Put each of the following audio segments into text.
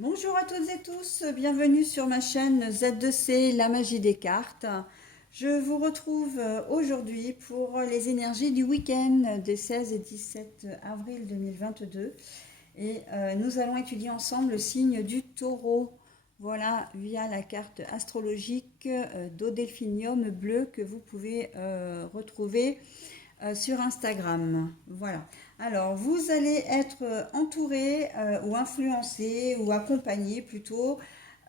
Bonjour à toutes et tous, bienvenue sur ma chaîne Z2C, la magie des cartes. Je vous retrouve aujourd'hui pour les énergies du week-end des 16 et 17 avril 2022. Et nous allons étudier ensemble le signe du taureau. Voilà, via la carte astrologique d'Odelphinium bleu que vous pouvez retrouver sur Instagram. Voilà. Alors, vous allez être entouré ou influencé ou accompagné plutôt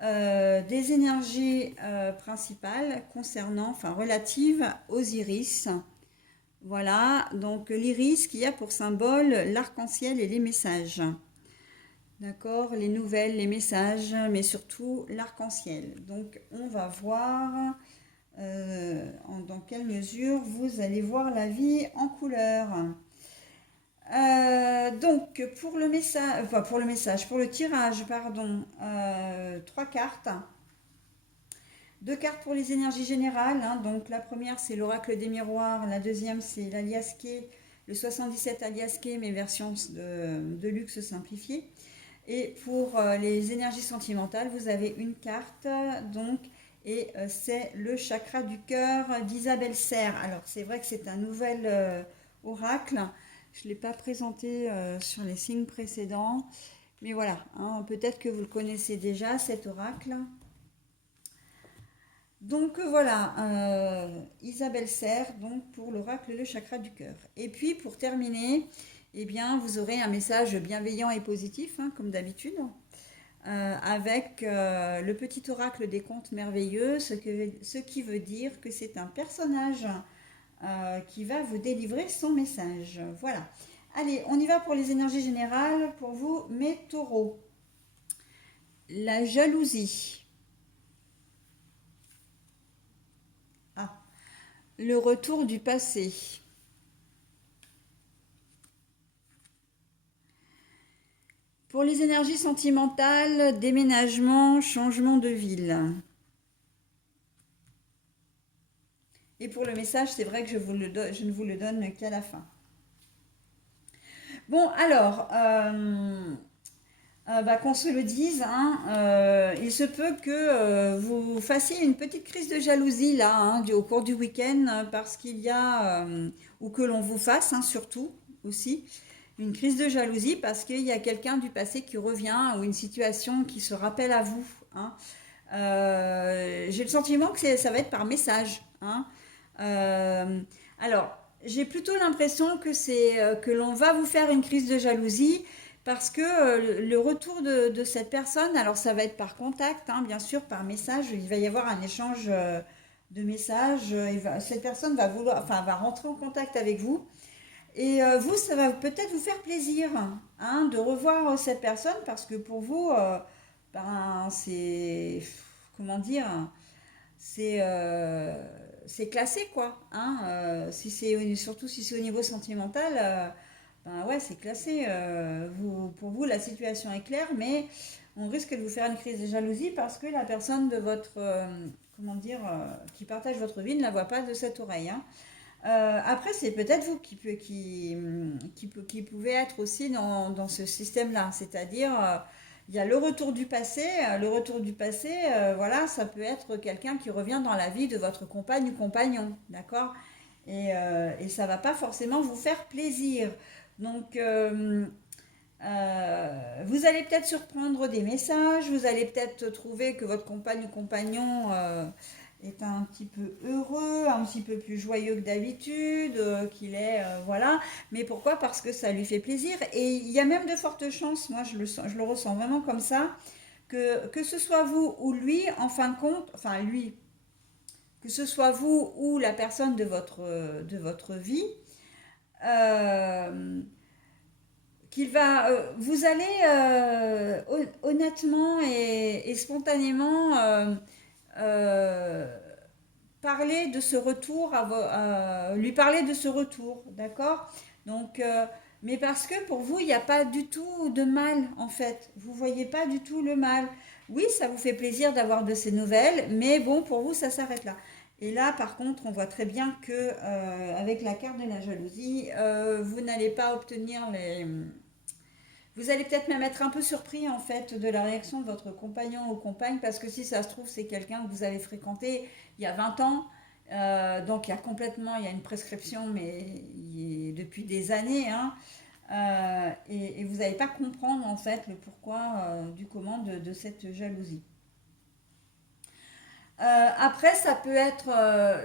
des énergies principales concernant, enfin relatives aux iris. Voilà, donc l'iris qui a pour symbole l'arc-en-ciel et les messages. D'accord, les nouvelles, les messages, mais surtout l'arc-en-ciel. Donc, on va voir dans quelle mesure vous allez voir la vie en couleur. Donc, pour le tirage, pardon, trois cartes. Deux cartes pour les énergies générales, hein. Donc, la première, c'est l'oracle des miroirs. La deuxième, c'est l'aliasqué, le 77 aliasqué, mais version de luxe simplifiée. Et pour les énergies sentimentales, vous avez une carte, donc, et c'est le chakra du cœur d'Isabelle Serre. Alors, c'est vrai que c'est un nouvel oracle. Je ne l'ai pas présenté sur les signes précédents. Mais voilà, hein, peut-être que vous le connaissez déjà, cet oracle. Donc voilà, Isabelle Serre, donc pour l'oracle le chakra du cœur. Et puis pour terminer, eh bien, vous aurez un message bienveillant et positif, hein, comme d'habitude, avec le petit oracle des contes merveilleux, ce qui veut dire que c'est un personnage qui va vous délivrer son message. Voilà. Allez, on y va pour les énergies générales. Pour vous, mes taureaux. La jalousie. Ah, le retour du passé. Pour les énergies sentimentales, déménagement, changement de ville. Et pour le message, c'est vrai que je ne vous le donne qu'à la fin. Bon, alors, qu'on se le dise, hein, il se peut que vous fassiez une petite crise de jalousie là, hein, au cours du week-end, parce qu'il y a, ou que l'on vous fasse, hein, surtout aussi, une crise de jalousie parce qu'il y a quelqu'un du passé qui revient ou une situation qui se rappelle à vous, hein. J'ai le sentiment que ça va être par message, hein. Euh, alors, j'ai plutôt l'impression que c'est que l'on va vous faire une crise de jalousie parce que le retour de cette personne, alors ça va être par contact, hein, bien sûr, par message, il va y avoir un échange de messages. Cette personne va vouloir, enfin, va rentrer en contact avec vous. Et vous, ça va peut-être vous faire plaisir, hein, de revoir cette personne parce que pour vous, ben, c'est, comment dire, c'est c'est classé quoi, hein, si c'est surtout si c'est au niveau sentimental, ben ouais, c'est classé. Pour vous, la situation est claire, mais on risque de vous faire une crise de jalousie parce que la personne de votre, comment dire, qui partage votre vie ne la voit pas de cette oreille, hein. Après, c'est peut-être vous qui pouvez être aussi dans ce système-là. C'est-à-dire, il y a le retour du passé. Le retour du passé, voilà, ça peut être quelqu'un qui revient dans la vie de votre compagne ou compagnon. D'accord? Et ça va pas forcément vous faire plaisir. Donc, vous allez peut-être surprendre des messages. Vous allez peut-être trouver que votre compagne ou compagnon est un petit peu heureux, un petit peu plus joyeux que d'habitude, qu'il est, voilà. Mais pourquoi? Parce que ça lui fait plaisir. Et il y a même de fortes chances, moi je le ressens vraiment comme ça, que ce soit vous ou lui, en fin de compte, enfin lui, que ce soit vous ou la personne de votre vie, euh, vous allez honnêtement et spontanément euh, parler de ce retour, lui parler de ce retour, d'accord? Donc, mais parce que pour vous, il n'y a pas du tout de mal, en fait. Vous voyez pas du tout le mal. Oui, ça vous fait plaisir d'avoir de ces nouvelles, mais bon, pour vous, ça s'arrête là. Et là, par contre, on voit très bien que avec la carte de la jalousie, vous n'allez pas obtenir Vous allez peut-être même être un peu surpris en fait de la réaction de votre compagnon ou compagne parce que si ça se trouve c'est quelqu'un que vous avez fréquenté il y a 20 ans. Donc il y a une prescription mais depuis des années, hein. Et vous n'allez pas comprendre en fait le pourquoi du comment de cette jalousie. Après, ça peut être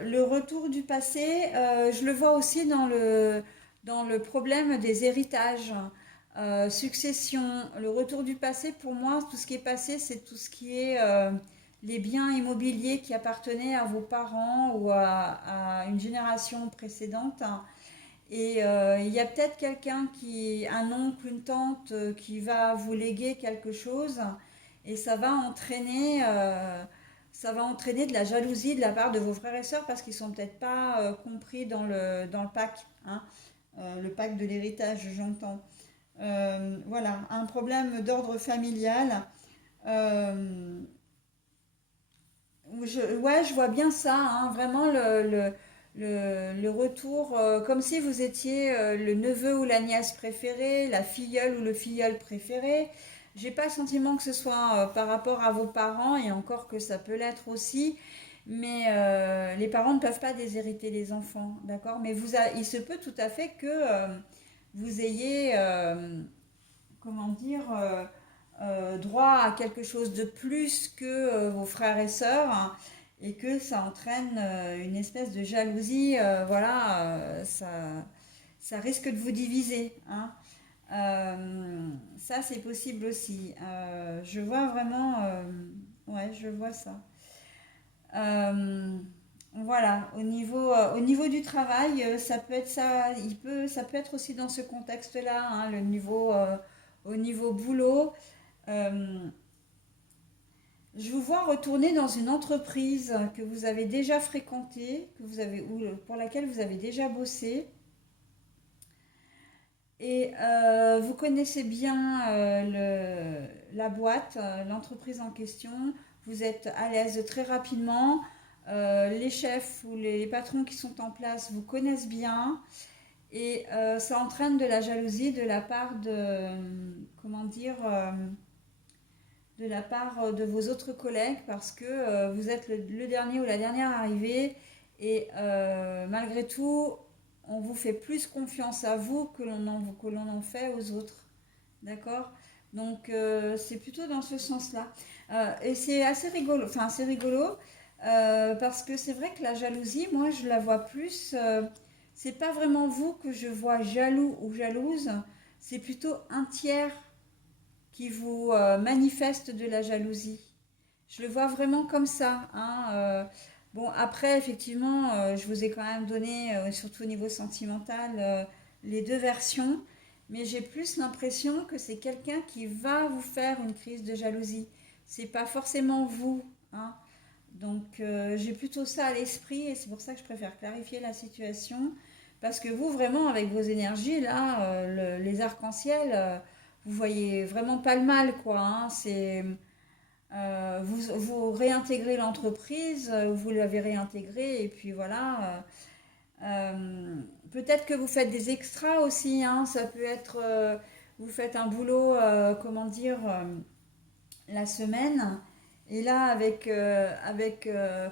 le retour du passé. Je le vois aussi dans le problème des héritages, succession. Le retour du passé, pour moi, tout ce qui est passé, c'est tout ce qui est les biens immobiliers qui appartenaient à vos parents ou à une génération précédente. Et il y a peut-être un oncle, une tante, qui va vous léguer quelque chose et ça va entraîner de la jalousie de la part de vos frères et sœurs parce qu'ils sont peut-être pas compris dans le pacte, hein, le pacte de l'héritage, j'entends. Voilà, un problème d'ordre familial. Euh, ouais, je vois bien ça, hein, vraiment le retour, comme si vous étiez le neveu ou la nièce préférée, la filleule ou le filleul préféré. J'ai pas le sentiment que ce soit par rapport à vos parents, et encore que ça peut l'être aussi, mais les parents ne peuvent pas déshériter les enfants, d'accord? Mais il se peut tout à fait que vous ayez, comment dire, droit à quelque chose de plus que vos frères et sœurs, hein, et que ça entraîne une espèce de jalousie, voilà, ça risque de vous diviser, hein. Ça, c'est possible aussi. Je vois vraiment, ouais, je vois ça. Euh, voilà, au niveau du travail, ça peut être ça, ça peut être aussi dans ce contexte-là, hein, au niveau boulot. Euh, je vous vois retourner dans une entreprise que vous avez déjà fréquentée, pour laquelle vous avez déjà bossé, et vous connaissez bien la boîte, l'entreprise en question. Vous êtes à l'aise très rapidement. Les chefs ou les patrons qui sont en place vous connaissent bien. Et ça entraîne de la jalousie de la part comment dire, de la part de vos autres collègues parce que vous êtes le dernier ou la dernière arrivée et malgré tout, on vous fait plus confiance à vous que l'on en fait aux autres. D'accord? Donc c'est plutôt dans ce sens-là. Et c'est assez rigolo, enfin c'est rigolo parce que c'est vrai que la jalousie, moi je la vois plus. C'est pas vraiment vous que je vois jaloux ou jalouse, c'est plutôt un tiers qui vous manifeste de la jalousie. Je le vois vraiment comme ça, hein. Bon, après, effectivement, je vous ai quand même donné, surtout au niveau sentimental, les deux versions, mais j'ai plus l'impression que c'est quelqu'un qui va vous faire une crise de jalousie. C'est pas forcément vous, hein. Donc, j'ai plutôt ça à l'esprit et c'est pour ça que je préfère clarifier la situation. Parce que vous, vraiment, avec vos énergies, là, les arcs-en-ciel, vous voyez vraiment pas le mal, quoi, hein. Vous réintégrez l'entreprise, vous l'avez réintégrée, et puis voilà. Peut-être que vous faites des extras aussi, hein. Ça peut être, vous faites un boulot, comment dire, la semaine. Et là,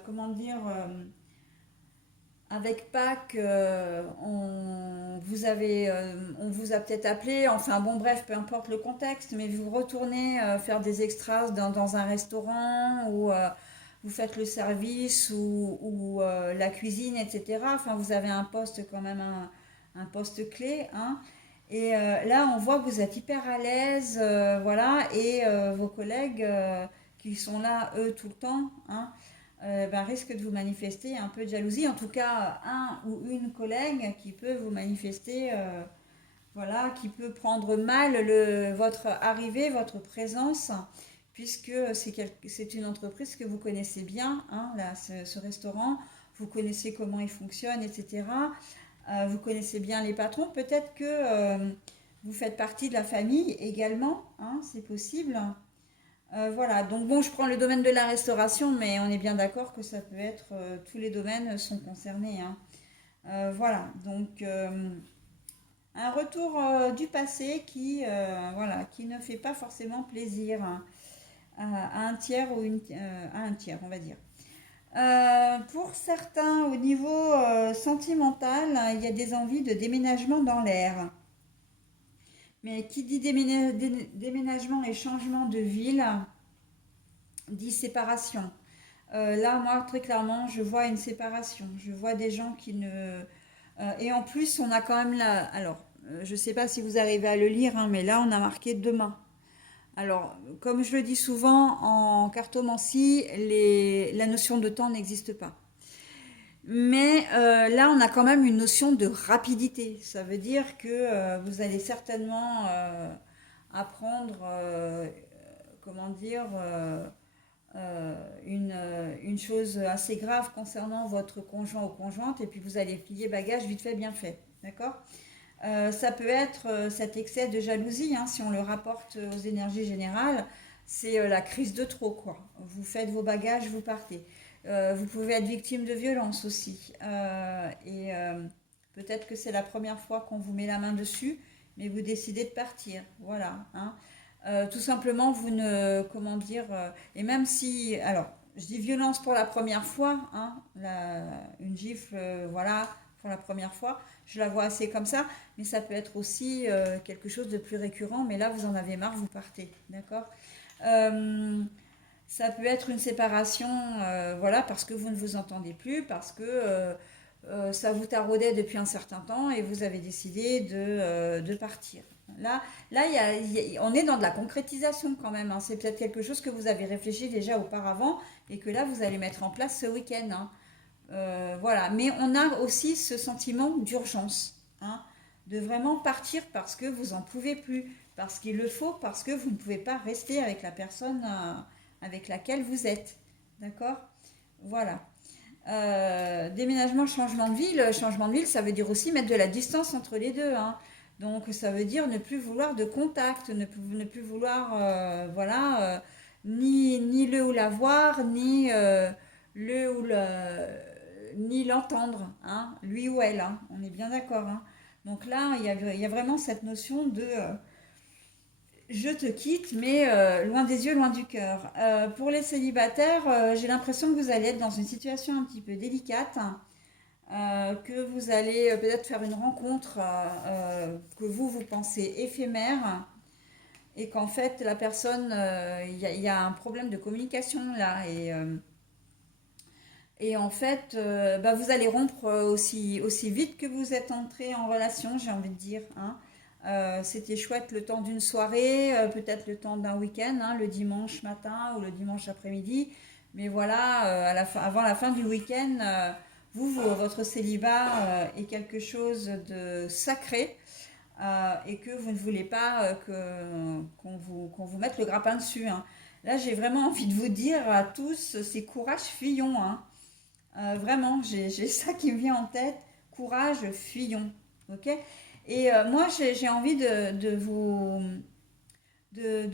comment dire, avec Pâques, on vous a peut-être appelé, enfin bon bref, peu importe le contexte, mais vous retournez faire des extras dans un restaurant ou vous faites le service ou la cuisine, etc. Enfin, vous avez un poste quand même, un poste clé, hein. Et là, on voit que vous êtes hyper à l'aise, voilà, et vos collègues qui sont là, eux, tout le temps, hein, ben, risque de vous manifester un peu de jalousie. En tout cas, un ou une collègue qui peut vous manifester, voilà, qui peut prendre mal votre arrivée, votre présence, puisque c'est une entreprise que vous connaissez bien, hein, là, ce restaurant, vous connaissez comment il fonctionne, etc. Vous connaissez bien les patrons. Peut-être que vous faites partie de la famille également, hein, c'est possible. Voilà, donc bon, je prends le domaine de la restauration, mais on est bien d'accord que ça peut être, tous les domaines sont concernés, hein. Voilà, donc un retour du passé qui, voilà, qui ne fait pas forcément plaisir à un tiers ou à un tiers, on va dire. Pour certains, au niveau sentimental, il y a des envies de déménagement dans l'air. Mais qui dit déménagement et changement de ville, dit séparation. Là, moi, très clairement, je vois une séparation. Je vois des gens qui ne... et en plus, on a quand même là... Alors, je ne sais pas si vous arrivez à le lire, hein, mais là, on a marqué demain. Alors, comme je le dis souvent, en cartomancie, la notion de temps n'existe pas. Mais là, on a quand même une notion de rapidité. Ça veut dire que vous allez certainement apprendre, comment dire, une chose assez grave concernant votre conjoint ou conjointe, et puis vous allez plier bagage vite fait, bien fait. D'accord. Ça peut être cet excès de jalousie, hein, si on le rapporte aux énergies générales, c'est la crise de trop, quoi. Vous faites vos bagages, vous partez. Vous pouvez être victime de violence aussi. Peut-être que c'est la première fois qu'on vous met la main dessus, mais vous décidez de partir. Voilà. Hein. Tout simplement, vous ne... Comment dire et même si... Alors, je dis violence pour la première fois, hein, une gifle, voilà, pour la première fois. Je la vois assez comme ça, mais ça peut être aussi quelque chose de plus récurrent. Mais là, vous en avez marre, vous partez. D'accord. Euh, Ça peut être une séparation, voilà, parce que vous ne vous entendez plus, parce que ça vous taraudait depuis un certain temps et vous avez décidé de partir. Là, là on est dans de la concrétisation quand même. Hein. C'est peut-être quelque chose que vous avez réfléchi déjà auparavant et que là, vous allez mettre en place ce week-end. Hein. Voilà. Mais on a aussi ce sentiment d'urgence, hein, de vraiment partir parce que vous n'en pouvez plus, parce qu'il le faut, parce que vous ne pouvez pas rester avec la personne avec laquelle vous êtes. D'accord. Voilà. Déménagement, changement de ville. Changement de ville, ça veut dire aussi mettre de la distance entre les deux. Hein. Donc ça veut dire ne plus vouloir de contact, ne plus vouloir, voilà, ni le ou la voir, le ou le, ni l'entendre, hein, lui ou elle. Hein. On est bien d'accord. Hein. Donc là, il y a vraiment cette notion de je te quitte, mais loin des yeux, loin du cœur. Pour les célibataires, j'ai l'impression que vous allez être dans une situation un petit peu délicate, que vous allez peut-être faire une rencontre que vous pensez éphémère, et qu'en fait, la personne, y a un problème de communication là, et en fait, bah, vous allez rompre aussi vite que vous êtes entré en relation, j'ai envie de dire. Hein. C'était chouette le temps d'une soirée, peut-être le temps d'un week-end, hein, le dimanche matin ou le dimanche après-midi. Mais voilà, avant la fin du week-end, votre célibat est quelque chose de sacré et que vous ne voulez pas qu'on vous mette le grappin dessus. Hein. Là, j'ai vraiment envie de vous dire à tous, c'est courage, fuyons. Hein. Vraiment, j'ai ça qui me vient en tête. Courage, fuyons. Ok. Et moi, j'ai envie de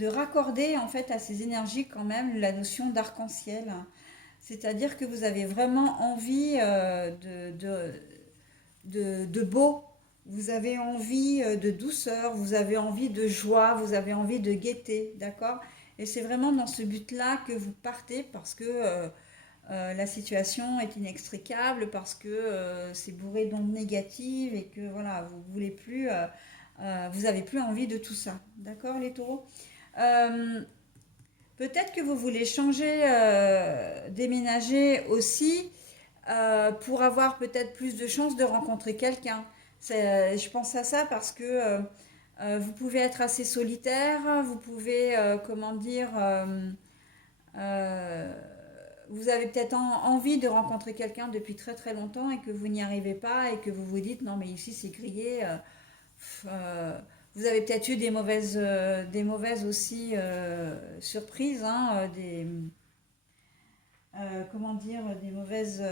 raccorder en fait à ces énergies quand même la notion d'arc-en-ciel. C'est-à-dire que vous avez vraiment envie de beau, vous avez envie de douceur, vous avez envie de joie, vous avez envie de gaieté, d'accord. Et c'est vraiment dans ce but-là que vous partez parce que la situation est inextricable, parce que c'est bourré d'ondes négatives et que voilà, vous voulez plus, vous avez plus envie de tout ça, d'accord les taureaux. Euh, Peut-être que vous voulez changer, déménager aussi pour avoir peut-être plus de chances de rencontrer quelqu'un. Je pense à ça parce que vous pouvez être assez solitaire, vous pouvez, comment dire, euh, vous avez peut-être envie de rencontrer quelqu'un depuis très très longtemps et que vous n'y arrivez pas et que vous vous dites non mais ici c'est grillé. Euh, vous avez peut-être eu des mauvaises aussi surprises, hein, comment dire, des mauvaises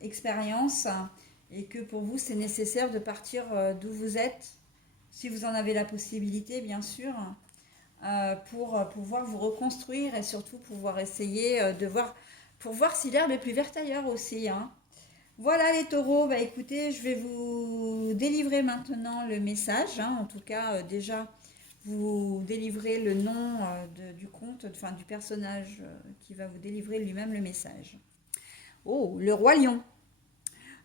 expériences, hein, et que pour vous c'est nécessaire de partir d'où vous êtes, si vous en avez la possibilité bien sûr, pour pouvoir vous reconstruire et surtout pouvoir essayer de voir, pour voir si l'herbe est plus verte ailleurs aussi. Hein. Voilà les taureaux, bah écoutez, je vais vous délivrer maintenant le message, hein. En tout cas, déjà, vous délivrez le nom du conte, enfin du personnage qui va vous délivrer lui-même le message. Oh, le roi lion.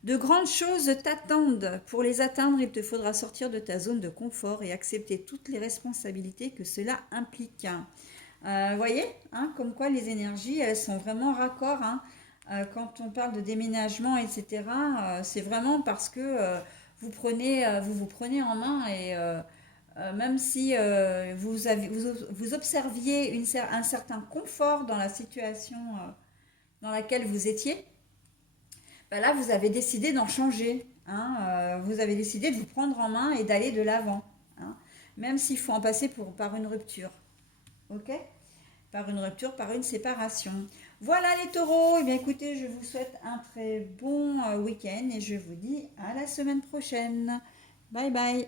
De grandes choses t'attendent. Pour les atteindre, il te faudra sortir de ta zone de confort et accepter toutes les responsabilités que cela implique. Voyez, hein, comme quoi les énergies, elles sont vraiment raccord, hein. Quand on parle de déménagement, etc., c'est vraiment parce que vous vous prenez en main et même si vous observiez un certain confort dans la situation dans laquelle vous étiez, bah là, vous avez décidé d'en changer, hein. Vous avez décidé de vous prendre en main et d'aller de l'avant, hein, même s'il faut en passer par une rupture. Ok? Par une rupture, par une séparation. Voilà les taureaux. Eh bien écoutez, je vous souhaite un très bon week-end et je vous dis à la semaine prochaine. Bye bye.